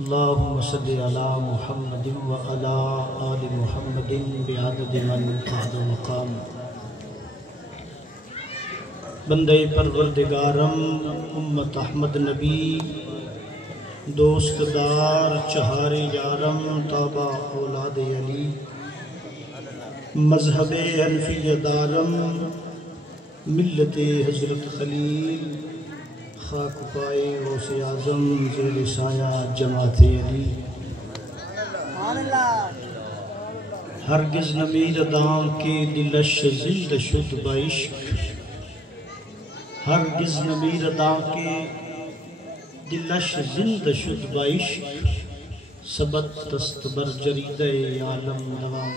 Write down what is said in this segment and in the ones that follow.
اللهم صل على محمد وعلى آل محمد بعدد من قعد مقام. بندے پروردگارم امت احمد نبی دوست دار چہار یارم تابع اولاد علی مذہب حنفی دارم ملت حضرت خلیل خاک پائے غوث اعظم زیر سایہ جماعت علی. ہرگز نمیر دام کے دلش زند شد بعشق، ہرگز نمیر دام کے دلش زند شد بعشق، سبت تست بر جرید عالم دوام.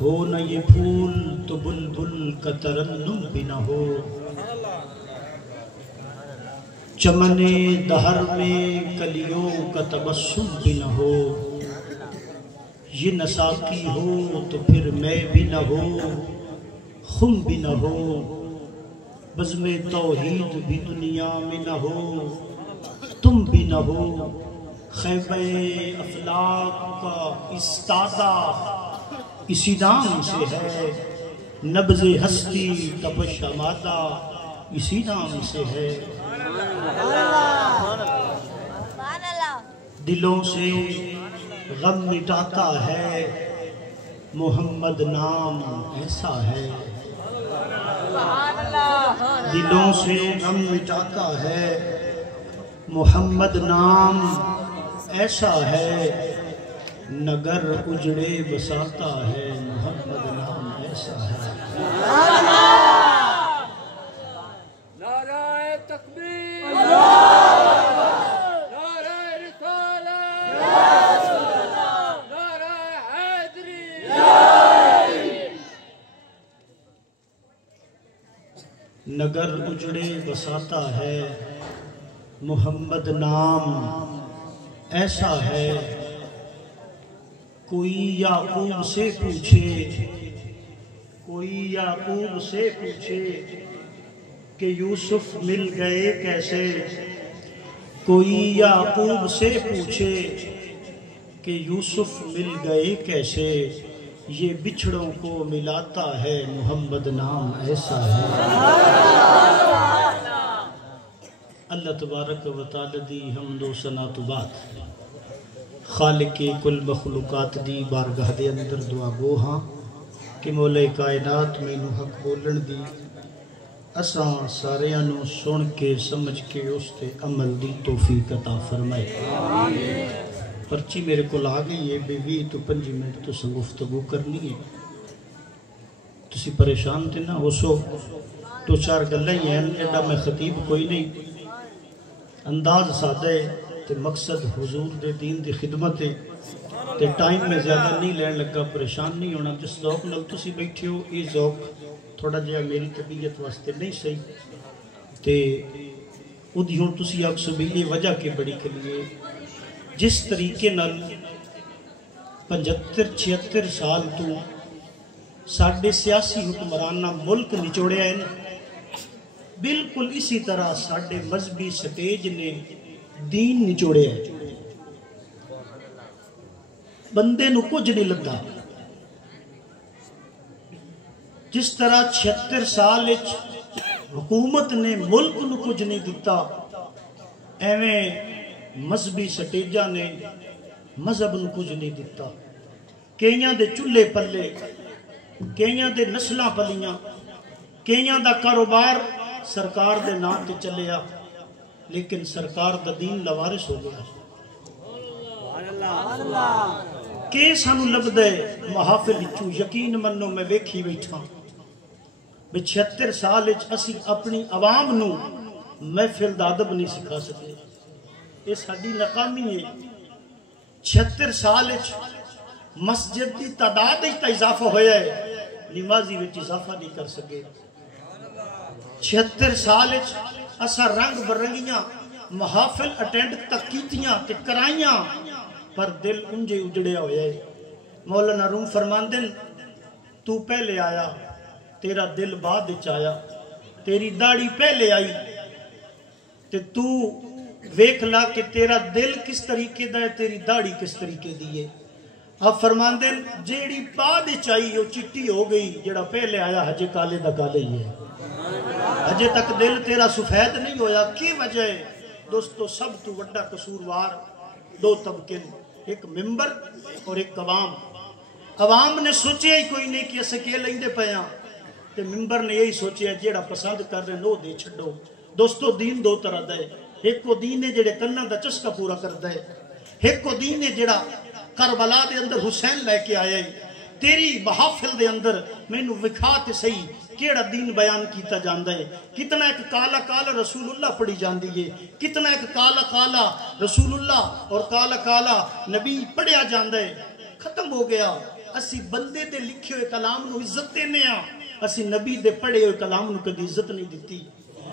ہو نہ یہ پھول تو بلبل کا ترنم بھی نہ ہو، چمن دہر میں کلیوں کا تبسم بھی نہ ہو. یہ نہ ساقی ہو تو پھر میں بھی نہ ہو، خم بھی نہ ہو، بزم توحید بھی دنیا میں نہ ہو، تم بھی نہ ہو. خیمہ افلاک کا استادہ اسی نام سے ہے، نبض ہستی تپش آمادہ اسی نام سے ہے. دلوں سے غم مٹاتا ہے محمد نام ایسا ہے. دلوں سے غم مٹاتا ہے محمد نام ایسا ہے. نگر اجڑے بساتا ہے محمد نام ایسا ہے. نعرہ تکبیر، نعرہ رسالت، نعرہ حیدری. نگر اجڑے بساتا ہے محمد نام ایسا ہے. کوئی یعقوب سے پوچھے، کوئی یعقوب سے پوچھے کہ یوسف مل گئے کیسے. کوئی یعقوب سے پوچھے کہ یوسف مل گئے کیسے. یہ بچھڑوں کو ملاتا ہے محمد نام ایسا ہے. اللہ تبارک و تعالی دی حمد و ثنا تو بعد خالق کل مخلوقات دی بارگاہ دے اندر دعا گو ہاں کہ مولا کائنات مینوں حق بولن دی اساں ساریاں نوں سن کے سمجھ کے اس تے عمل دی توفیق عطا فرمائے. پرچی میرے کو آ گئی ہے، 20 تو 25 منٹ تو سن گفتگو کرنی ہے. تسی پریشان تے نہ ہو سو، دو چار گلاں ہی ہیں، ایڈا میں خطیب کوئی نہیں. انداز سادہ ہے تے مقصد حضور دے دین دی خدمت ہے تے ٹائم میں زیادہ نہیں لین لگا. پریشان نہیں ہونا. جس ذوق نال تسی بیٹھے ہو یہ ذوق تھوڑا جہا میری طبیعت واسطے نہیں صحیح تے ادھی ہوں تسی آگ سبیلی وجہ کے بڑی کے لیے جس طریقے نال 75-76 سال تو ساڑھے سیاسی حکمرانہ ملک نچوڑے ہیں، بالکل اسی طرح ساڑھے مذہبی سٹیج نے دین نچوڑے ہیں. بندے نو کچھ نہیں لگا. جس طرح 76 سال حکومت نے ملک نو کچھ نہیں دیتا، ایویں مذہبی سٹیجہ نے مذہب نو کچھ نہیں دیتا. کئیاں دے چلے پلے، کئیاں دے نسلاں پلیاں، کئیاں دا کاروبار سرکار دے نام تے چلیا، لیکن سرکار دا دین لوارث ہو گیا. کہ سانو لبدے محافل چو یقین منو میں ویکھی بیٹھا 76 سال اسی اپنی عوام نو محفل دا ادب نہیں سکھا سکے. یہ ساری ناکامی ہے. 76 سال مسجد کی تعداد اضافہ ہویا ہے، نمازی وچ اضافہ نہیں کر سکے. 76 سال اسا رنگ برنگیاں محافل اٹینڈ تک کیتیاں تے کرائیاں، پر دل انجے اجڑیا ہویا ہے. مولانا روم فرماندن تو پہلے آیا، تیرا دل بعد وچ آیا. تیری داڑھی پہلے آئی تے تو ویکھ لا کہ تیرا دل کس طریقے دا ہے، تیری داڑھی کس طریقے دی ہے۔ اب فرماندے جیڑی بعد چاہیے وہ چٹی ہو گئی، جیڑا پہلے آیا ہجے کالے دا کالے ہی ہے، ہجے تک دل تیرا سفید نہیں ہویا۔ کی وجہ ہے دوستو؟ سب تو وڈا قصوروار دو طبقے، ایک ممبر اور ایک عوام۔ عوام نے سوچیا ہی کوئی نہیں کہ اسے کے لیندے پیاں، تے ممبر نے یہی سوچیا جیڑا پسند کر رہے نو دے چھڑو۔ دوستو دین دو طرح دا ہے، ایک کو دین ہے جڑے کناں دا چسکا پورا کردا ہے، ایک کو دین ہے جڑا کربلا دے اندر حسین لے کے آیا ہے۔ تیری محافل دے اندر مینوں وکھا تے صحیح کیڑا دین بیان کیتا جاندا ہے، کتنا ایک کالا کالا رسول اللہ پڑھی جاندی ہے، کتنا ایک کالا کالا رسول اللہ اور کالا کالا نبی پڑھیا جاندا ہے۔ ختم ہو گیا۔ اسی بندے دے لکھے ہوئے کلام نو عزت دینے ہاں، اسی نبی دے پڑھے ہوئے کلام نو کدی عزت نہیں دیتی،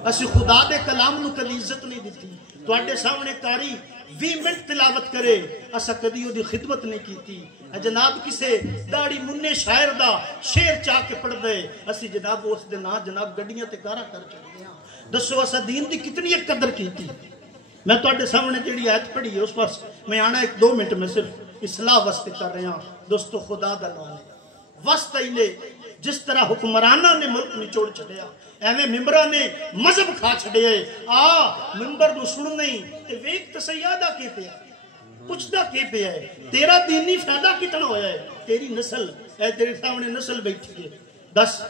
اسی خدا دے کلام نو کدی عزت نہیں دیتی۔ تواڈے سامنے کاری 20 منٹ تلاوت کرے، اسا کدی او دی خدمت نہیں کیتی۔ جناب کسے داڑھی مننے شاعر دا شعر چاہ کے پڑھ دے، اسی جناب اس دے نا جناب گڈیاں تے کارا کر چڑھے ہاں۔ دسو اسا دین دی کتنی ایک قدر کیتی۔ میں تواڈے سامنے جڑی آیت پڑھی ہے اس پاس میں آنا 1-2 منٹ میں صرف اصلاح واسطے کر رہے ہاں۔ دوستو خدا دا نام ہے وسط ایلے جس طرح حکمرانہ نے ملک نچوڑ چھڑیا، ایویں ممبرہ نے مذہب کھا چھڑیا ہے۔ ممبر نو سن نہیں تے ویک تے سیادہ کے پہ ہے، پوچھدا کے پہ ہے، تیرا دینی فائدہ کتنا ہویا ہے؟ تیری نسل اے تیرے سامنے نسل بیٹھی ہے۔ دس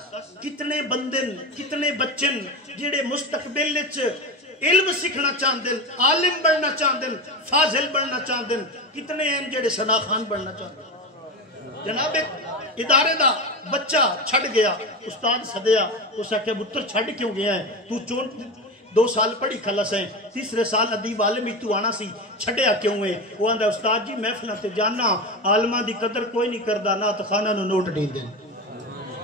کتنے بندن کتنے بچن جڑے مستقبل وچ علم سیکھنا چاہندے، عالم بننا چاہندے، فاضل بننا چاہندے، کتنے ہیں جڑے ثنا خان بننا چاہندے۔ جناب ایک ادارے دا بچہ چھڑ گیا، استاد سدیا، اس نے کہا پتر چھڑ کیوں گیا ہے؟ تو 2 سال پڑھی کھلس ہے، 3 سال ادیب عالم ہی تو آنا سی، چھڑیا کیوں ہے؟ وہ آندا استاد جی محفلاں تے جانا، عالماں دی قدر کوئی نہیں کردا، نہ تخانہ نو نوٹ نہیں دین۔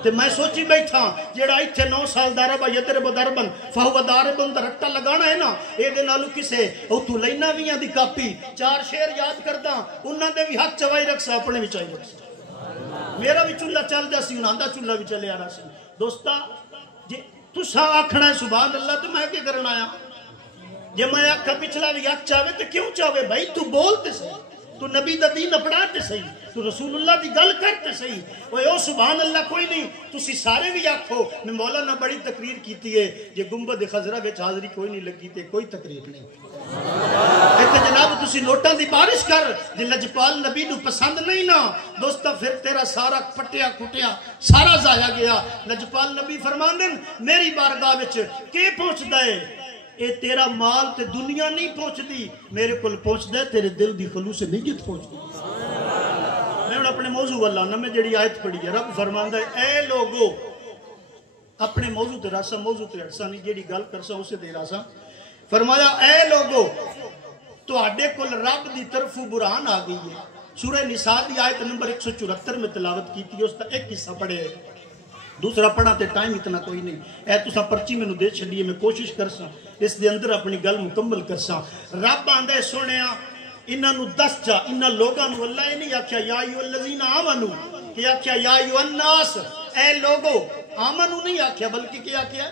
تے میں سوچی بیٹھا جیڑا ایتھے 9 سال داربا یدرب دربن فہو داربن دا رٹا لگانا ہے نا، اے دے نالو کسے او تو لینا ویاں دی کاپی 4 شعر یاد کردا، انہاں دے بھی حق چوائی رکھسا، اپنے بھی چاہیے رکھسا۔ میرا بھی چولہا چل جا سی، انہاں دا چولہا بھی چلے آ رہا سی۔ دوستا جی تسا آکھنا ہے سبحان اللہ تو میں کیا کرنا آیا؟ جے میں آکھا پچھلا بھی آکھ چاہوے تو کیوں چاہوے بھائی؟ تو بولتے صحیح، تو نبی دا دین اپڑاتے صحیح، تو رسول اللہ دی گل کرتے صحیح۔ او سبحان اللہ کوئی نہیں، تسی سارے بھی آکھو میں مولانا بڑی تقریر کیتی ہے، جے گنبد خضرا وچ حاضری کوئی نہیں لگی تے کوئی تقریر نہیں۔ ایتھے جناب تسی نوٹاں دی بارش کر، جے لجپال نبی نو پسند نہیں نا دوستا پھر تیرا سارا پٹیا کٹیا سارا ضائع گیا۔ لجپال نبی فرماندے میری بارگاہ وچ کی پہنچدا ہے؟ اے تیرا مال تے دنیا نہیں پہنچدی، میرے کول پہنچدا ہے تیرے دل دی خلوص نیت پہنچدی۔ میں اپنے موضوع والا نا میں جڑی آیت پڑھی ہے، رب فرماندا ہے اے لوگو، اپنے موضوع تے راسا موضوع تے ہٹسا نہیں، جڑی گل کرسا اسے دے راسا۔ فرمایا اے لوگو تواڈے کول رب دی طرفوں برہان آ گئی ہے۔ سورہ نساء دی آیت نمبر 174 میں تلاوت کی تھی، اس کا ایک حصہ پڑھے ہے، دوسرا پڑھا تے ٹائم اتنا کوئی نہیں اے تساں پرچی میں نو دے چھڑیے، میں کوشش کرساں اس دے اندر اپنی گل مکمل کرساں۔ رب آندا ہے سونیا انہاں نو دس جا، انہاں لوگاں نو اللہ نے نہیں آکھیا یا ایھا الذین آمنو، کہ آکھیا یا ایھا الناس، اے لوگو، آمنو نہیں آکھیا بلکہ کیا کیا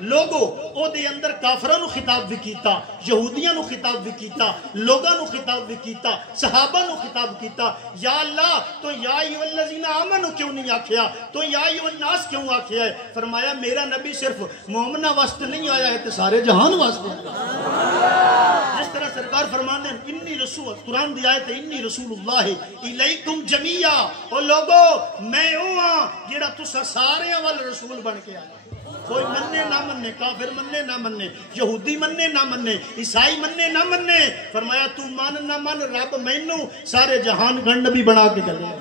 لوگو، او دے اندر کافراں نو خطاب بھی کیتا، یہودیاں نو خطاب بھی کیتا، لوگاں نو خطاب بھی کیتا، صحابہ نو خطاب کیتا۔ یا اللہ تو یا ایھا الذین آمنو کیوں نہیں آکھیا؟ تو یا ایھا الناس کیوں آکھیا ہے؟ فرمایا میرا نبی صرف مومنہ واسطے نہیں آیا ہے تے سارے جہان واسطے آیا۔ جس طرح سرکار فرماندے ہیں انی رسول، قرآن دی آیت ہے انی رسول اللہ الیکم جمیعا، او لوگو میں او ہاں جیڑا تساں سارے وال رسول بن کے آیا۔ کوئی مننے نہ مننے، کافر مننے نہ مننے، یہودی مننے نہ مننے، عیسائی مننے نہ مننے، فرمایا تو مان نہ من، رب مینوں سارے جہان گھن نبی بنا کے چلے۔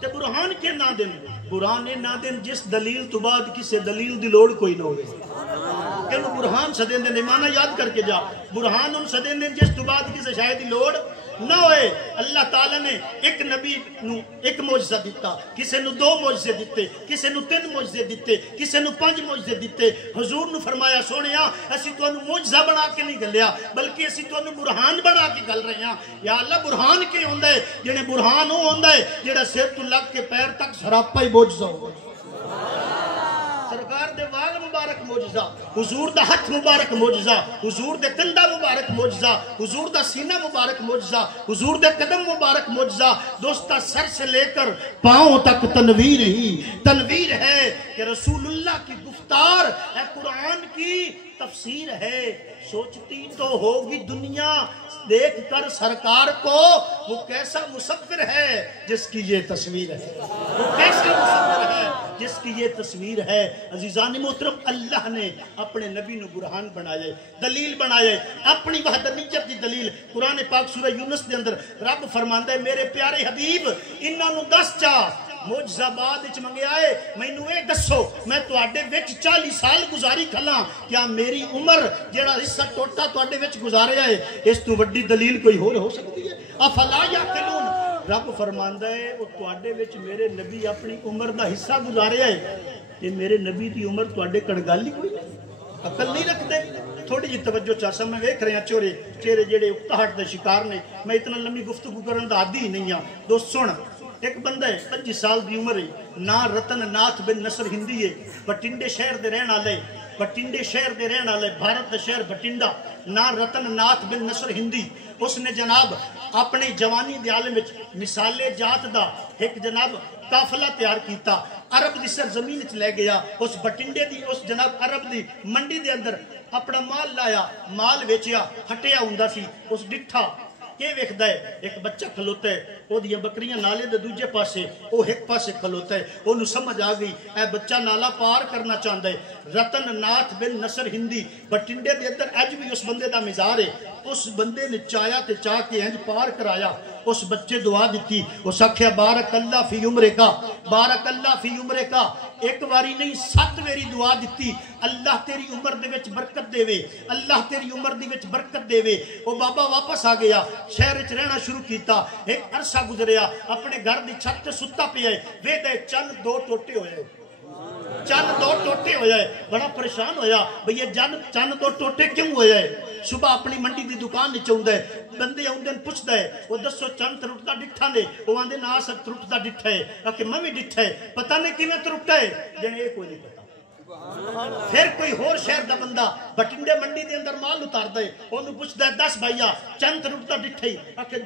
تے برہان کے نہ دن، برہان نہ دن جس دلیل تو بعد کسے دلیل دی لوڑ کوئی نہ ہوئے۔ کہ وہ برہان سدین دن، معنی یاد کر کے جا، برہان ان سدین دن جس تو بعد کسے شاید دی لوڑ نہ ہوئے۔ اللہ تعالیٰ نے ایک نبی نو ایک معجزہ دیتا، کسے نو 2 معجزے دیتے، کسے نو 3 معجزے دیتے، کسے نو 5 معجزے دیتے۔ حضور نو فرمایا سونیا اسی تو انو معجزہ بنا کے نہیں گلیا بلکہ اسی تو انو برہان بنا کے گل رہے ہیں۔ یا اللہ برہان کی ہوندہ ہے؟ جنہیں برہان ہو ہوندہ ہے جڑا سر تو لگ کے پیر تک سراپا ہی معجزہ ہوگا۔ سرکار دے وال مبارک موجزہ، حضور دا ہاتھ مبارک موجزہ، حضور دے کندھا مبارک موجزہ، حضور دا سینہ مبارک موجزہ، حضور دے قدم مبارک موجزہ. دوستا سر سے لے کر پاؤں تک تنویر ہی تنویر ہے کہ رسول اللہ کی گفتار اے قرآن کی تفسیر ہے. سوچتی تو ہوگی دنیا دیکھ کر سرکار کو وہ کیسا مصور ہے جس کی یہ تصویر ہے، وہ کیسا مصور ہے جس کی یہ تصویر ہے. عزیزان محترم، اللہ نے اپنے نبی نو برہان بنائے، دلیل بنائے، اپنی وحدانیت دی دلیل. قرآن پاک سورہ یونس دے اندر رب فرماندا ہے میرے پیارے حبیب انہاں نو دس چا موجزہ بعد وچ منگیا ہے، مینوں اے دسو میں تواڈے وچ 40 سال گزاری کھلاں، کیا میری عمر جڑا حصہ ٹوٹا تواڈے وچ گزاریا ہے اس تو وڈی دلیل کوئی ہور ہو سکتی ہے؟ افلا یعقلون. رب فرماندا ہے او تواڈے وچ میرے نبی اپنی عمر دا حصہ گزاریا ہے کہ میرے نبی دی عمر تواڈے کڑ گل ہی کوئی نہیں، عقل نہیں رکھدے. تھوڑی جی توجہ چاہسا میں ویکھ رہا چہرے جڑے اکتاہٹ دے شکار نے. میں اتنا لمبی گفتگو کرن دا عادی ہی نہیں ہاں. دوست سن، ایک بندہ ہے 25 سال دی عمر ہے، نا رتن ناتھ بن نصر ہندی ہے، بٹنڈے شہر دے رہن والے، بٹنڈے شہر دے رہن والے، بھارت دا شہر بٹنڈا. نا رتن ناتھ بن نصر ہندی اس نے جناب اپنے جوانی دے عالم وچ مثالے جات دا ایک جناب قافلہ تیار کیتا، عرب دی سرزمین وچ لے گیا. اس بٹنڈے دی اس جناب عرب دی منڈی دے اندر اپنا مال لایا، مال ویچیا، ہٹیا ہوندا سی. اس ڈٹھا کہ ویکھدا ہے ایک بچہ کھلوتا ہے، او دیاں بکریاں نالے دے دوجے پاسے، او ایک پاسے کھلوتا ہے. اونوں سمجھ آ گئی اے بچہ نالا پار کرنا چاہندا ہے. رتن ناتھ بن نصر ہندی بٹنڈے دے اندر اج بھی اس بندے دا مزار ہے. اس بندے نے چایا تے چاہ کے انج پار کرایا. اس بچے دعا دیتی، اس آکھیا بارک اللہ فی عمرکا، بارک اللہ فی عمرکا. ایک واری نہیں 7 واری دعا دیتی، اللہ تیری عمر دے وچ برکت دے وے، اللہ تیری عمر دے وچ برکت دے وے. او بابا واپس آ گیا، شہر وچ رہنا شروع کیتا. ایک عرصہ گزریا، اپنے گھر دی چھت تے ستا پیا ہے، ویدے چند 2 ٹوٹے ہوئے، چند 2 ٹوٹے ہویا ہے. بڑا پریشان ہویا بھئی یہ چند 2 ٹوٹے کیوں ہویا ہے؟ صبح اپنی منڈی دی دکان وچ آوندا ہے، بندے آندے پوچھدا ہے وہ دسو چند ترٹدا ڈٹھا نے؟ وہ آندے نا سر ترٹدا ڈٹھا ہے. کہ میں بھی ڈٹھا ہے، پتہ نہیں کیویں ترٹا ہے، جنے یہ کوئی نہیں پتا. پھر کوئی ہور شہر دا بندہ بٹنڈے منڈی دے اندر مال اتاردا ہے، اونوں پوچھدا ہے 10 بھائیا چند ترٹدا ڈٹھا ہے؟ کہ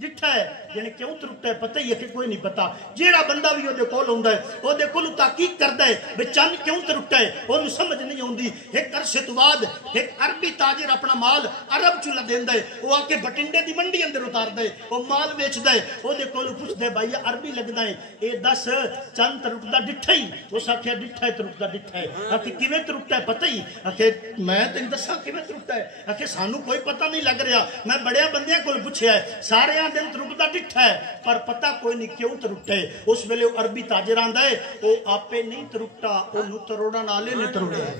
ڈٹھا ہے، یعنی کیوں ترٹا ہے پتہ ہی ہے کہ کوئی نہیں پتا. جیڑا بندہ بھی اودے کول ہوندا ہے اودے کول تحقیق کردا ہے بے چند کیوں ترٹا ہے، اونوں سمجھ نہیں آوندی. ایک عرصے تو بعد ایک عربی تاجر اپنا مال عرب چ لدیندا ہے، وہ آ کے بٹنڈے دی منڈی اندر اتاردا ہے، وہ مال ویچدا ہے. اودے کول پوچھدا ہے بھائیا عربی لگدا ہے، اے 10 چند ترٹدا ڈٹھا ہی؟ اس آکھیا ڈٹھا ہے ترٹدا ڈٹھا ہے. کہ کیویں ترٹا ہے پتہ ہی؟ کہ میں تینوں دساں کیویں ترٹا ہے. کہ سانوں کوئی پتہ نہیں لگ رہا، میں بڑے بندیاں کول پوچھیا ہے، سارے آندے ترٹدا ڈٹھا ہے پر پتہ کوئی نہیں کیوں ترٹا ہے. اس ویلے وہ عربی تاجر آندا ہے وہ آپے نہیں ترٹا، اونوں تروڑن والے نے تروڑیا ہے.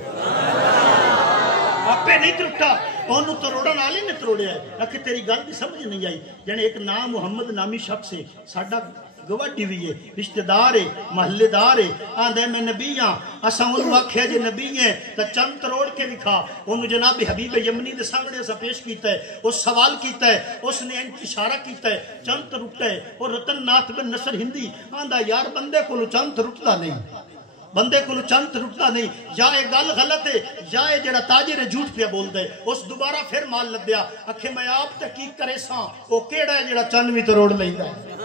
آپے نہیں ترٹا، اونوں تروڑن والے نے تروڑیا ہے. کہ تیری گل دی سمجھ نہیں آئی. یعنی ایک نام محمد نامی شخص ہے، ساڈا گواہی بھی ہے، رشتہ دار ہے، محلے دار ہے. آندا ہے میں نبی ہاں. اساں اونوں آکھیا جے نبی ہے تے چند تروڑ کے دکھا. اونوں جناب حبیب یمنی دے سامنے اساں پیش کیتا ہے، اس سوال کیتا ہے، اس نے اشارہ کیتا ہے چند ترٹا ہے. اور رتن ناتھ بن نصر ہندی آندا یار بندے کولوں چند ترٹدا نہیں، بندے کو چند رکتا نہیں، یا یہ گل غلط ہے یا یہ جڑا تاجر جھوٹ پیا بولتا ہے. اس دوبارہ پھر مال لدیا، اکھے میں آپ تحقیق کرے ساں وہ کیڑا ہے جڑا چند بھی تروڑ لیندا ہے.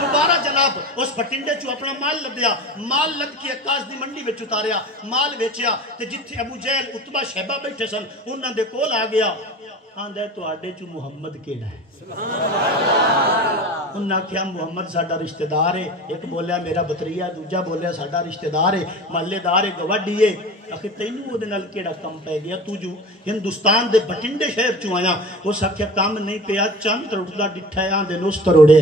دوبارہ جناب اس بٹنڈے چو اپنا مال لدیا، مال لد کے عکاس دی منڈی وچ اتاریا، مال ویچیا تے جتھے ابو جہل عتبہ شیبہ بیٹھے سن انہاں دے کول آ گیا. آندا ہے تواڈے چو محمد کیڑا ہے؟ انہاں کہا محمد ساڈا رشتہ دار ہے. ایک بولیا میرا بتریا، دوجا بولیا ساڈا رشتہ دار ہے، محلے دار ہے، گواڈی ہے. آخر تینوں وہ نال کیڑا کم پہ گیا؟ تو جو ہندوستان دے بٹنڈے شہر چوں آیا. اس آخیا کام نہیں پیا، چند تروڑدا ڈٹھا ہے، آندے نو اس تروڑے.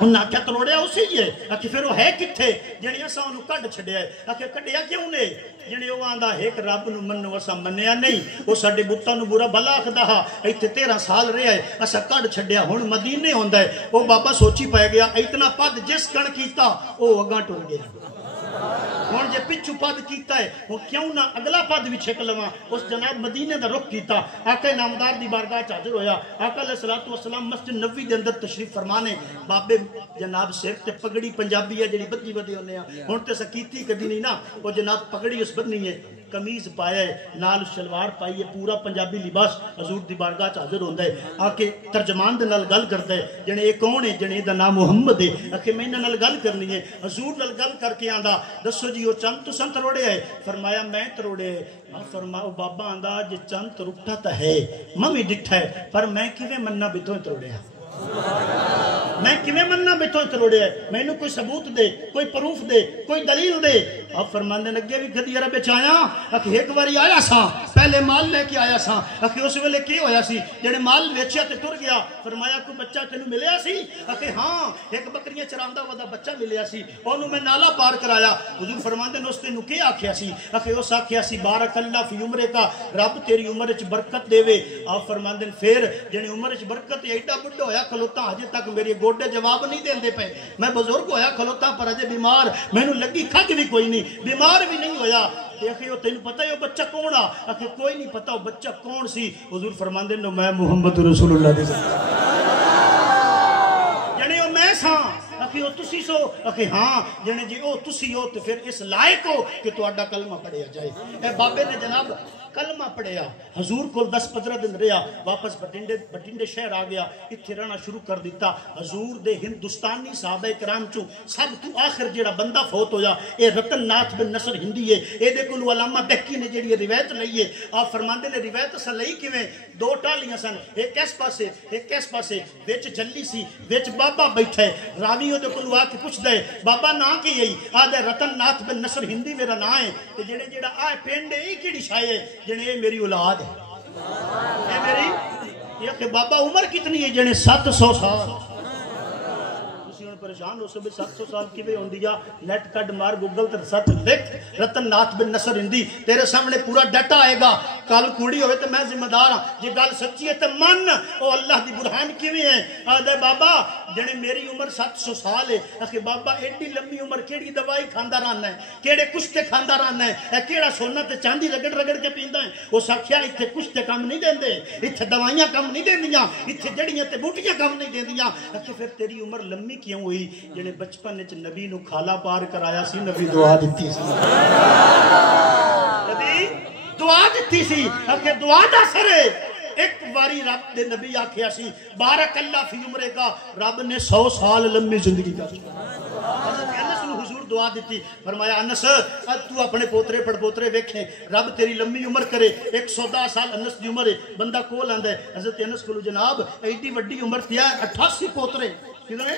انہاں آخیا تروڑیا اسی ہی ہے. آخر پھر وہ ہے کتھے جڑی اساں اونوں کڈ چھڈیا ہے؟ آخر کڈیا کیوں نے؟ جڑے وہ آندا ایک رب نو منو اساں منیا نہیں، وہ ساڈے بتاں نو برا بھلا آکھدا ہا، ایتھے 13 سال رہیا ہے، اساں کڈ چھڈیا، ہن مدینے ہوندا ہے. وہ بابا سوچی پے گیا اتنا پد جس کن کیتا وہ اگاں ٹر گیا. ہوں جے پچھو پد کیتا ہے ہوں کیوں نہ اگلا پد بھی چھک لواں اس جناب مدینے دا رخ کیتا آقا نامدار دی بارگاہ چ حاضر ہویا آقا علیہ الصلوۃ والسلام مسجد نبوی دے اندر تشریف فرمانے بابے جناب سر تے پگڑی پنجابی ہے جڑی بدی بدی ہونے ہن تے سکیتی کدی نہیں نا وہ جناب پگڑی اس بدنی ہے قمیض پایا ہے نال شلوار پائی ہے پورا پنجابی لباس حضور دی بارگاہ چ حاضر ہوندا ہے آ کے ترجمان دے نال گل کردا ہے جنے اے کون ہے جنے دا نام محمد ہے آ کے میں انہاں نال گل کرنی ہے حضور نال گل کر کے آندا دسو جی او چند تساں تروڑے ہے فرمایا میں تروڑے ہے فرمایا بابا آندا جے چند تروٹا تا ہے میں بھی ڈٹھا ہے پر میں کیویں مننا بھی تو تروڑیا میں کیویں مننا بھی تو تروڑیا ہے مینوں کوئی ثبوت دے کوئی پروف دے کوئی دلیل دے اب فرماندے لگے بھی کدی عرب وچ آیا کہ ایک واری آیا سا پہلے مال لے کے آیا سا کہ اس ویلے کی ہویا سی جڑے مال ویچیا تے ٹر گیا فرمایا کوئی بچہ تینوں ملیا سی کہ ہاں ایک بکریاں چراندا ودا بچہ ملیا سی اونوں میں نالا پار کرایا حضور فرماندے نے اس تینوں کی آکھیا سی کہ اس آکھیا سی بارک اللہ فی عمرے کا رب تیری عمر وچ برکت دے آپ فرماندے پھر جڑی عمر وچ برکت ایڈا بڑا ہویا کھلوتا اجے تک میرے گوڈے جواب نہیں دیندے پے میں بزرگ ہویا کھلوتا پر اجے بیمار مینوں لگی کھج بھی کوئی نہیں بیمار بھی نہیں ہویا دیکھے وہ تینوں پتہ ہے وہ بچہ کون آ کہ کوئی نہیں پتہ وہ بچہ کون سی حضور فرماندے نے میں محمد رسول اللہ دے جنے وہ میں ساں کہ وہ تسی سو کہ ہاں جنے جی او تسی ہو تو پھر اس لائق ہو کہ تہاڈا کلمہ پڑھیا جائے اے بابے نے جناب کلمہ پڑھیا حضور کو 10-15 دن رہا واپس بٹنڈے شہر آ گیا اتھے رہنا شروع کر دیتا حضور دے ہندوستانی صحابہ کرام چوں سب تو آخر جیڑا بندہ فوت ہویا اے رتن ناتھ بن نصر ہندی ہے اے دے کولو علامہ بہکی نے جیڑی روایت لئی ہے آپ فرماندے نے روایت اساں لئی کیویں دو ٹالیاں سن ایک اس پاسے وچ جلی سی وچ بابا بیٹھا ہے راوی او دے کولو آ کے پوچھدا ہے بابا نام کی ہے آدھے رتن ناتھ بن نصر ہندی میرا نام ہے تے جیڑا آ پنڈ اے کیڑی شے ہے جنے اے میری اولاد ہے اے میری یہ کہ بابا عمر کتنی ہے جنے 700 سال پریشان ہو سب 700 سال کی بھی ہوندی یا نیٹ کڈ مار گوگل تے سچ لکھ رتن ناتھ بن نصر ہندی تیرے سامنے پورا ڈیٹا آئے گا کل کوڑی ہوئے تے میں ذمہ دار ہاں جے گل سچی ہے تے من او اللہ دی برہان کیویں ہے آدھے بابا جنے میری عمر 700 سال ہے کہ بابا ایڈی لمبی عمر کیڑی دوائی کھاندا رہنا ہے کیڑے کشتے کھاندا رہنا ہے اے کیڑا سونا تے چاندی رگڑ کے پیندا ہے او سکھیا ایتھے کشتے کم نہیں دیندے ایتھے دوائیاں کم نہیں دیندیاں ایتھے جڑیاں تے بوٹیاں کم نہیں دیندیاں کہ پھر تیری عمر لمبی کیوں ہوئی جنے بچپن وچ نبی نو کھالا پار کرایا سی نبی دعا دتی سی نبی دعا دتی سی کہ دعا دا سر ایک باری رب دے نبی آکھیا سی بارک اللہ فی عمرے کا رب نے 100 سال لمبی زندگی کا حضرت انس نو حضور دعا دیتی فرمایا انس تو اپنے پوترے پڑ پوترے ویکھیں رب تیری لمبی عمر کرے 110 سال انس دی عمر ہے بندہ کول آندا ہے حضرت انس کو جناب ایڈی وڈی عمر تھیا 88 پوترے کتنے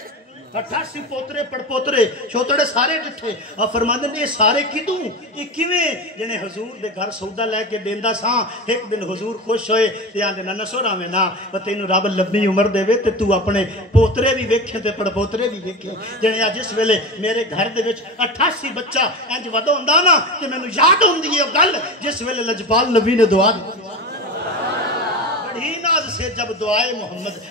88 پوترے پڑ پوترے چھوٹڑے سارے ڈٹھے اور فرماندے نے یہ سارے کدوں یہ کیویں جنے حضور دے گھر سودا لے کے دیندا ساں ایک دن حضور خوش ہوئے تے آندے نا نسوراں میں نا تینوں رب لمبی عمر دے تے تو اپنے پوترے بھی ویکھے تے پڑ پوترے بھی ویکھے جنے جس ویلے میرے گھر دے وچ 88 بچہ انج ودا ہوندا نا تے مینوں یاد ہوندی ہے گل جس ویلے لجپال نبی نے دعا دی بڑی ناز سے جب دعائے محمد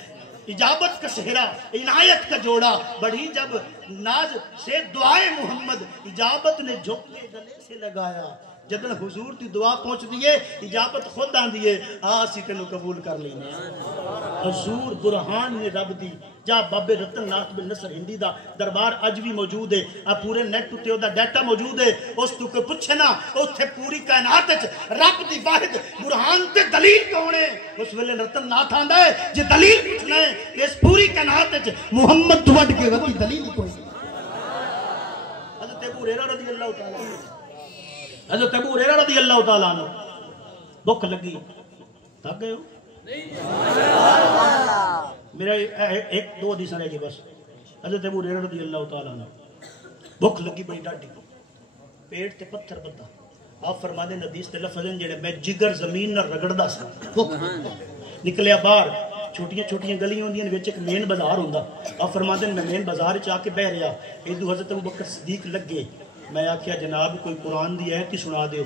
اجابت کا صحرا عنایت کا جوڑا بڑھی جب ناز سے دعائے محمد اجابت نے جھوکے گلے سے لگایا جدن حضور دی دعا پہنچ دیئے اجابت خود آن دیئے آسی تینو قبول کر لینے حضور برہان نے رب دی جا بابے رتن ناتھ بن نصر ہندی دا دربار اج بھی موجود ہے اب پورے نیٹ تے او دا ڈیٹا موجود ہے اس تو کہ پوچھے نا اوتھے پوری کائنات وچ رب دی واحد برہان تے دلیل کون ہے اس ویلے رتن ناتھ آندا ہے جے دلیل پوچھنا ہے اس پوری کائنات وچ محمد تو وڈ کے کوئی دلیل کوئی حضرت ابو ہریرہ رضی اللہ تعالی عنہ حضرت ابو ہریرہ رضی اللہ تعالیٰ عنہ بھوک لگی تھک گئے ہو میرا ایک دو حدیث رہ گئی بس حضرت ابو ہریرہ رضی اللہ تعالیٰ عنہ بھوک لگی بڑی ڈاڈی پیٹ تے پتھر بدا آپ فرما دیں حدیث تے لفظ ہیں جڑے میں جگر زمین نہ رگڑدا سا نکلیا باہر چھوٹیاں چھوٹیاں گلیاں ہوندیاں وچ ایک مین بازار ہوندا آپ فرما دیں میں مین بازار وچ آ کے بیٹھ رہا ادو حضرت ابو بکر صدیق لگے میں آکھیا جناب کوئی قرآن دی ایت ہی سنا دیو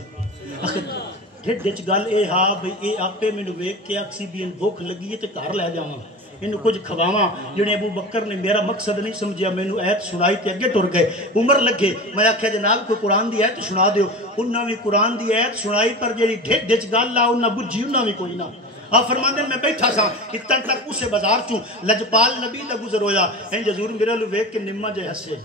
ڈھڈ وچ گل اے ہا بھئی اے آپے مینوں ویکھ کے آکسی بھی بھوک لگی ہے تے گھر لے جاواں انہوں کچھ کھواواں جڑے ابو بکر نے میرا مقصد نہیں سمجھیا مینوں ایت سنائی تے اگے ٹر گئے عمر لگے میں آکھیا جناب کوئی قرآن دی ایت سنا دیو انہاں بھی قرآن دی ایت سنائی پر جڑی ڈھڈ وچ گل آ انہاں بجھی انہاں بھی کوئی نہ آپ فرماندے میں بیٹھا سا اتن تک اسے بازار چوں لجپال نبی دا گزر ہویا انج حضور میرے لو ویکھ کے نما جے ہسے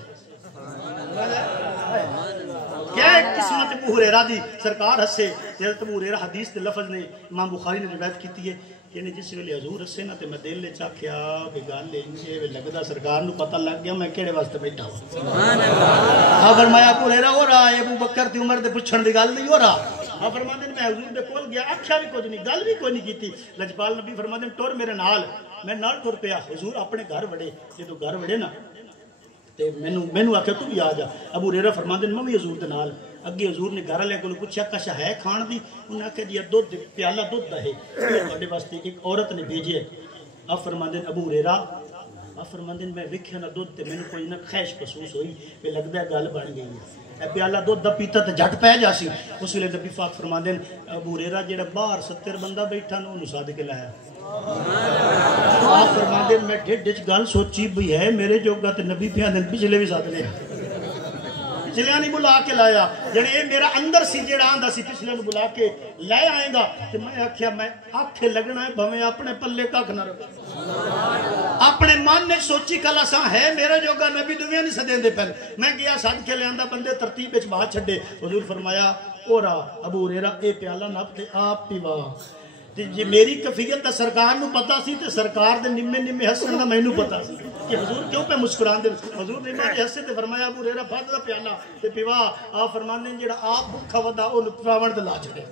کیا قسمت ابو ہریرہ دی سرکار ہسے حضرت ابو ہریرہ حدیث دے لفظ نے امام بخاری نے روایت کیتی ہے یعنی جس ویلے حضور ہسے نا تے میں دل وچ آکھیا بھی گل انجے لگدا سرکار نو پتہ لگ گیا میں کیڑے واسطے بیٹھا ہوں سبحان اللہ ہاں فرمایا ابو ہریرہ ہو رہا ہے ابو بکر تے عمر دے پوچھن دی گل نہیں ہو رہا ہاں فرماندے میں حضور دے کول گیا آکھیا بھی کچھ نہیں گل بھی کوئی نہیں کیتی لجپال نبی فرماندے ٹر میرے نال میں نال ٹر پیا حضور اپنے گھر وڑے جدوں گھر وڑے نا تے مینوں آکھیا تو بھی آ جا ابو ہریرہ فرماندے میں بھی حضور دے نال اگے حضور نے گھر والے کولوں پوچھا کچھ ہے کھان دی انہاں نے آکھیا جی دودھ پیالہ دودھ ہے تواڈے واسطے ایک عورت نے بھیجیا آپ فرماندے ابو ہریرہ آپ فرماندے میں ویکھیا نا دودھ تے مینوں کوئی نہ خواہش محسوس ہوئی کہ لگدا ہے گل بن گئی ہے پیالہ دودھ دا پیتا تے جھٹ پے جاسی اس ویلے نبی پاک فرماندے ابو ہریرہ جڑا باہر 70 بندہ بیٹھا نو انہوں ساد کے لایا آپ فرماندے میں ڈھڈ وچ گل سوچی بھی ہے میرے جوگا تے نبی پیاں دن پچھلے بھی ساتھ لے پچھلے نہیں بلا کے لایا جڑے یہ میرا اندر سی جڑا آندا سی پچھلے نو بلا کے لے آئے گا تے میں آکھیا میں آکھے لگنا ہے بھویں اپنے پلے کھ نہ رکھ اپنے من نے سوچی کلا سا ہے میرے جوگا نبی دنیا نہیں سدیندے پن میں گیا سد کے لیندا بندے ترتیب وچ باہر چھڈے حضور فرمایا اورا ابو ہریرہ اے پیالہ نپ تے آپ پیوا جی میری کفیت دا سرکار نو پتا سی تے سرکار دے نمے نمے حسن دا مینوں پتا سی کہ حضور کیوں پہ مسکران دے حضور نے میرے حصے تے فرمایا ابو ہریرہ فضل دا پیالہ تے پیوا آپ فرماندے جڑا آپ بھکھا ودا اونوں پیواون تے لا چھڑے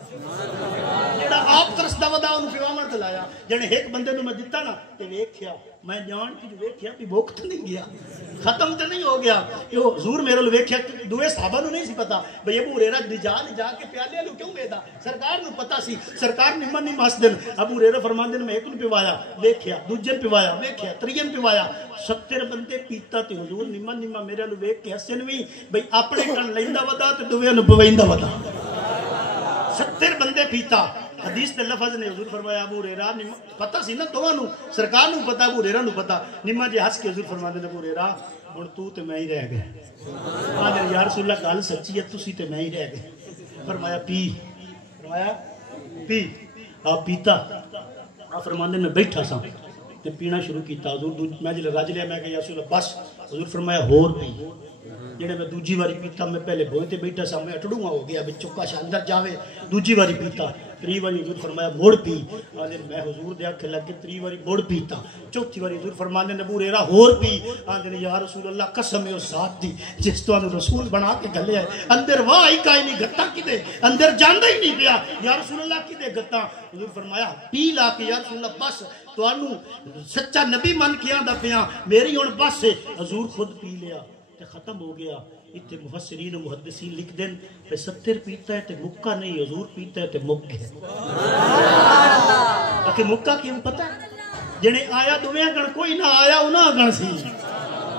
جڑا آپ ترسدا ودا اونوں پیواون تے لایا جنے ایک بندے نو میں دتا نا تے ویکھیا میں جان کے ویکھیا بھی بھوک تے نہیں گیا ختم تے نہیں ہو گیا یہ حضور میرے لو ویکھیا دوے صحابہ نو نہیں سی پتا بھئی ابو ہریرہ جا کے پیالے لو کیوں ویدا سرکار نو پتا سی سرکار نمن نہیں مسدن ابو ہریرہ فرماندے میں ایک نو پیوایا ویکھیا دوجے پیوایا ویکھیا تریے پیوایا 70 بندے پیتا تے حضور نمن میرے لو ویکھ کے ہسن وی بھئی اپنے کن لیندا ودا تے دوے نو پویندا ودا 70 بندے پیتا حدیث دے لفظ نے حضور فرمایا ابو ہریرہ پتہ سی نا دوواں نو سرکار نو پتہ ابو ہریرہ نو پتہ نما جے ہس کے حضور فرماندے ابو ہریرہ ہن تو تے میں ہی رہ گئے آدھے یا رسول اللہ گل سچی ہے تسی تے میں ہی رہ گئے فرمایا پی آپ پیتا آپ فرماندے میں بیٹھا سا تے پینا شروع کیتا حضور میں جلے رج لیا میں کہ یا رسول اللہ بس حضور فرمایا ہور پی جڑے میں دوجی واری پیتا میں پہلے بوئے تے بیٹھا سا میں اٹڑوں ہو گیا بھی چکا شا اندر جاوے دوجی واری پیتا تری واری حضور فرمایا موڑ پی آدھے میں حضور دے آکھے لگ کے تری واری موڑ پیتا چوتھی واری حضور فرماندے ابو ہریرہ ہور پی آدھے یا رسول اللہ قسم ہے اس ذات دی جس تو انہوں رسول بنا کے گلے ہے اندر واہ ہی کائی نہیں گتا کی دے اندر جاندہ ہی نہیں پیا یا رسول اللہ کی دے گتا حضور فرمایا پی لا کے یا رسول اللہ بس تو انہوں سچا نبی من کیا دا پیا میری ان بس سے حضور خود پی لیا ختم ہو گیا اتنے مفسرین و محدثین لکھ دیں کہ 70 پیتا ہے تے مکہ نہیں حضور پیتا ہے تے مک ہے کہ مکہ کیوں پتہ جنے آیا دویاں گن کوئی نہ آیا انہاں گن سی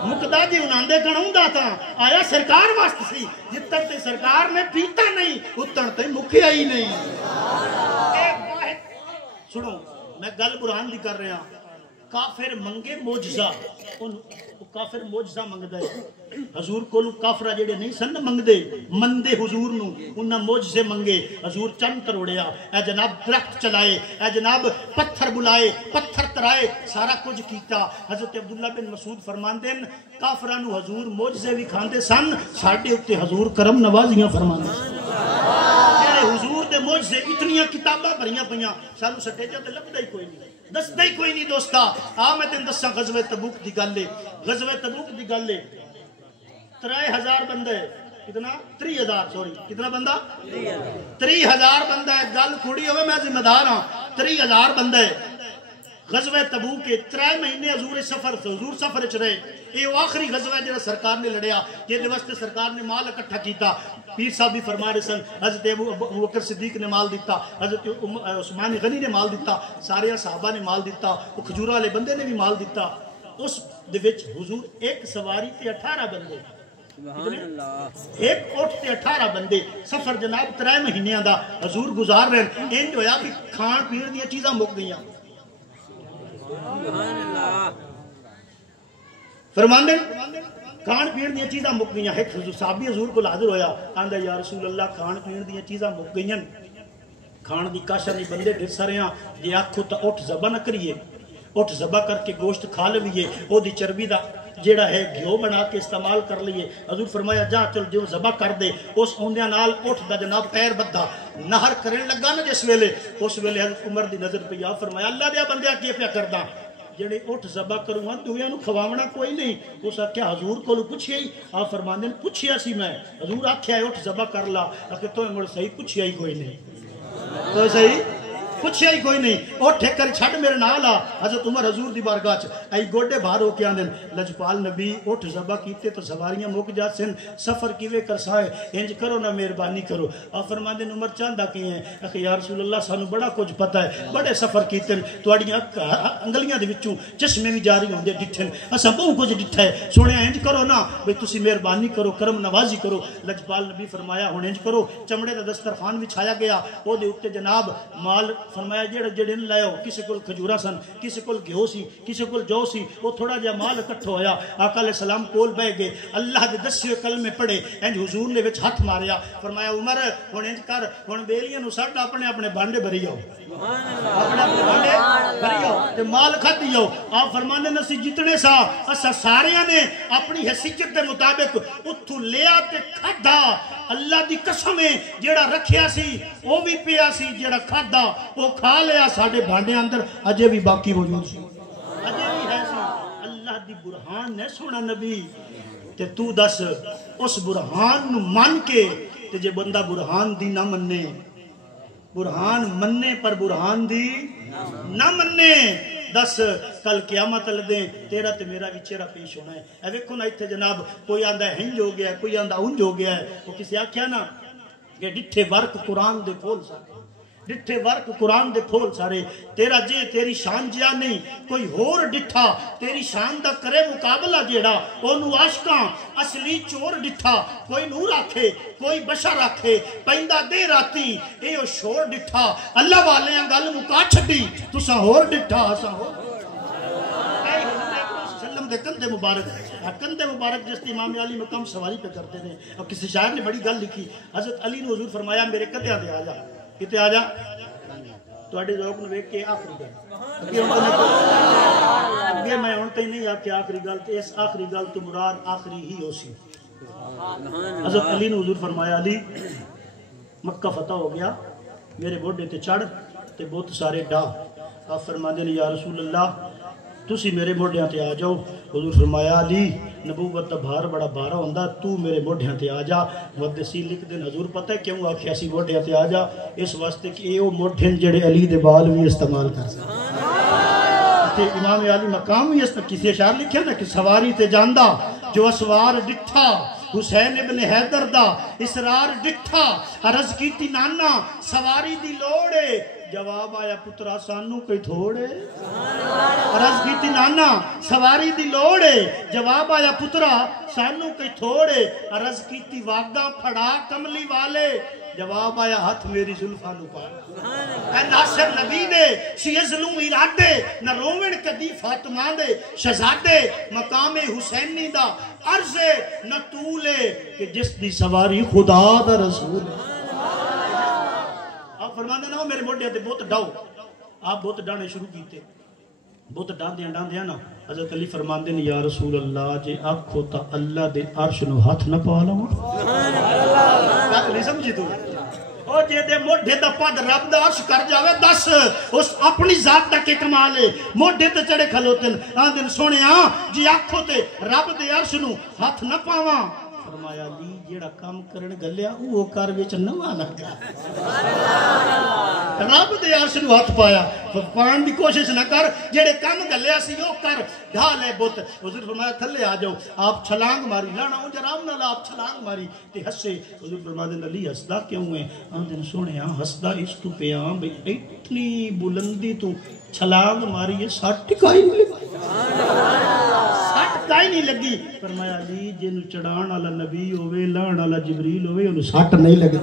مکدہ جی انہاں دے گن ہوندا تھا آیا سرکار واسط سی جتن تے سرکار نے پیتا نہیں اتن تے مکھیا ہی نہیں سنو میں گل قرآن دی کر رہا کافر منگے موجزہ کافر موجزہ منگدہ ہے حضور کو کافرہ جڑے نہیں سن منگدے مندے حضور نو انہاں موجزے منگے حضور چند تروڑیا اے جناب درخت چلائے اے جناب پتھر بلائے پتھر ترائے سارا کچھ کیتا حضرت عبداللہ بن مسعود فرماندے کافرہ نو حضور موجزے بھی کھاندے سن ساڑھے اتے حضور کرم نوازیاں فرماندے جڑے حضور دے موجزے اتنیاں کتاباں بھریاں پہیاں سانو سٹے جاتے لبدا ہی کوئی نہیں دستا ہی کوئی نہیں دوستا میں تین دسا غزوہ تبوک دی گل لے غزوہ تبوک دی گل لے 3000 بندے کتنا 3000 سوری کتنا بندہ 3000 بندہ ہے گل کھوڑی ہوئے میں ذمہ دار ہاں 3000 بندے غزوہ تبوک کے 3 مہینے حضور سفر چ رہے یہ آخری غزوہ جڑا سرکار نے لڑیا جہدے واسطے سرکار نے مال اکٹھا کیتا پیر صاحب بھی فرما رہے سن حضرت ابو بکر صدیق نے مال دیتا حضرت عثمان غنی نے مال دیتا سارے صحابہ نے مال دیتا وہ کھجورہ والے بندے نے بھی مال دیتا اس دے وچ حضور ایک سواری تے 18 بندے ایک اوٹ تے 18 بندے سفر جناب 3 مہینیاں دا حضور گزار رہے ہیں انج ہویا کہ کھان پین دی چیزاں مک گئیاں فرماندے کھان پین دیا چیزاں مک گئی. ایک صحابی حضور کو حاضر ہویا آندا یا رسول اللہ کھان پین دیا چیزاں مک گئی کھان دی کاشا نہیں بندے ڈھیر سارے ہاں جی آکھو تا اٹھ ذبح نہ کریے اٹھ ذبح کر کے گوشت کھا لویے او دی چربی دا جیڑا ہے گھیو بنا کے استعمال کر لیے. حضور فرمایا جا چل جو ذبح کر دے اس اوندیاں نال اٹھ دا جناب پیر بدھا نہر کرن لگا نا جس ویلے اس ویلے حضرت عمر دی نظر پہ یا فرمایا اللہ دیا بندیا کی پیا کردا جڑے اٹھ ذبح کروں گا دویاں نو کھواونا کوئی نہیں. اس آکھیا حضور کو پوچھیا ہی آپ فرماندے پوچھیا سی میں حضور آکھیا اٹھ ذبح کر لا کہ تو مڑ صحیح پوچھیا ہی کوئی نہیں تو صحیح پوچھیا ہی کوئی نہیں اٹھ کر چھڑ میرے نال آ. حضرت عمر حضور دی بارگاہ چ ائی گوڈے باہر ہو کے آندن لجپال نبی اٹھ ذبح کیتے تو سواریاں مک جاسن سفر کیویں کرسائے انج کرو نہ مہربانی کرو. آپ فرماندے عمر چاہندا کی ہے کہ یا رسول اللہ سانو بڑا کچھ پتہ ہے بڑے سفر کیتے تواڈیاں انگلیاں دے وچوں چشمے بھی جاری ہوندے ڈٹھن اساں بہت کچھ ڈٹھا ہے سنیا انج کرو نا بھئی تسی مہربانی کرو کرم نوازی کرو. لجپال نبی فرمایا ہن انج کرو چمڑے دا دسترخوان بچھایا گیا او دے اوتے جناب مال فرمایا جڑے جڑے لے آؤ کسی کول کھجورا سن کسی کول گھیو سی کسی کول جو سی وہ تھوڑا جہا مال اکٹھا ہویا. آقا علیہ السلام کول بہ گئے اللہ دے دسے کلمے پڑھے انج حضور نے وچ ہاتھ ماریا فرمایا عمر ہن انج کر ہن بیلیاں نو سڈ اپنے اپنے بانڈے بھری آؤ اپنے اپنے بانڈے بھری آؤ تے مال کھدی آؤ. آپ فرمانے نسی جتنے سا اسا ساریاں نے اپنی حیثیت دے مطابق اتھو لیا تے کھدا. اللہ دی قسم ہے جیڑا رکھیا سی وہ بھی پیا سی جیڑا کھدا وہ کھا لیا ساڑھے بھانڈے اندر اجے بھی باقی موجود سی اجے بھی ہے سی. اللہ دی برہان نے سونا نبی تے تو دس اس برہان نو مان کے تے جے بندہ برہان دی نہ مننے برہان مننے پر برہان دی نہ مننے دس کل قیامت لدیں تیرا تے میرا بھی چہرہ پیش ہونا ہے. اے ویکھو نا ایتھے جناب کوئی آندا ہے ہنج ہو گیا ہے کوئی آندا اونج ہو گیا ہے وہ کسی آکھیا نا کہ ڈٹھے ورک قرآن دے پھول سارے ڈٹھے ورک قرآن دے پھول سارے تیرا جے تیری شان جیا نہیں کوئی ہور ڈٹھا تیری شان دا کرے مقابلہ جیڑا اونوں عاشقاں اصلی چور ڈٹھا کوئی نور آکھے کوئی بشر آکھے پیندا دے راتی اے او شور ڈٹھا اللہ والے گل مکا چھڈی تساں ہور ڈٹھا اساں ہور دے کندھے مبارک جس امام علی مقام سواری پہ کرتے ہیں. اور کسی شاعر نے بڑی گل لکھی حضرت علی نے حضور فرمایا میرے کندھیاں تے آ جا کتے آ جا تواڈے ذوق نو ویکھ کے آخری گل میں ہن تے نہیں آکھیا آخری گل تے اس آخری گل تو مراد آخری ہی ہو سی. حضرت علی نے حضور فرمایا علی مکہ فتح ہو گیا میرے موڈے تے چڑھ تے بہت سارے ڈا. آپ فرماندے نے یا رسول اللہ تسی میرے موڈیاں تے آ جاؤ. حضور فرمایا علی نبوت دا بھار بڑا بھارا ہوندا تو میرے موڈیاں تے آ جا. محدثین لکھ دین حضور پتہ ہے کیوں آکھیا سی موڈیاں تے آ جا اس واسطے کہ اے او موڈھن جڑے علی دے بال بھی استعمال کر سکتے تے امام علی مقام بھی اس کسی اشعار لکھیا نا کہ سواری تے جاندا جو اسوار ڈٹھا حسین ابن حیدر دا اسرار ڈٹھا عرض کیتی نانا سواری دی لوڑے جواب آیا پترا سانو کوئی تھوڑے. عرض کیتی نانا سواری دی لوڑے جواب آیا پترا سانو کوئی تھوڑے. عرض کیتی واگا پھڑا کملی والے جواب آیا ہاتھ میری زلفاں نو پا. اے ناصر نبی نے سی ظلم ارادے نہ رومن کدی فاطمہ دے شہزادے مقام حسینی دا عرض نہ طولے کہ جس دی سواری خدا دا رسول ہے. آپ فرماندے نا میرے موڈے تے بہت ڈاؤ آپ بہت ڈانے شروع کیتے بہت ڈاندیاں نا حضرت علی فرماندے نے یا رسول اللہ جے آکھو تا اللہ دے عرش نو ہاتھ نہ پا لواں بات نہیں سمجھی تو او جے دے موڈے دا پد رب دا عرش کر جاوے دس اس اپنی ذات دا کے کمال ہے. موڈے تے چڑے کھلوتن آندن سونیا جے آکھو تے رب دے عرش نو ہاتھ نہ پاواں. فرمایا علی جیڑا کام کرن گلیا وہ کر وچ نواں لگا رب دے عرش نو ہاتھ پایا پان دی کوشش نہ کر جیڑے کام گلیا سی وہ کر ڈھا لے بت. حضور فرمایا تھلے آ جاؤ آپ چھلانگ ماری لانا اونج آرام نال آپ چھلانگ ماری تے ہسے. حضور فرمایا علی ہسدا کیوں ہے آندن سونیا ہسدا اس تو پیاں بھئی اتنی بلندی تو چھلانگ ماری ہے سٹ ٹکائی نہیں لگی سٹ کائی نہیں لگی. فرمایا علی جن چڑھان والا نبی ہوئے لان والا جبریل ہوئے انہوں سٹ نہیں لگتی.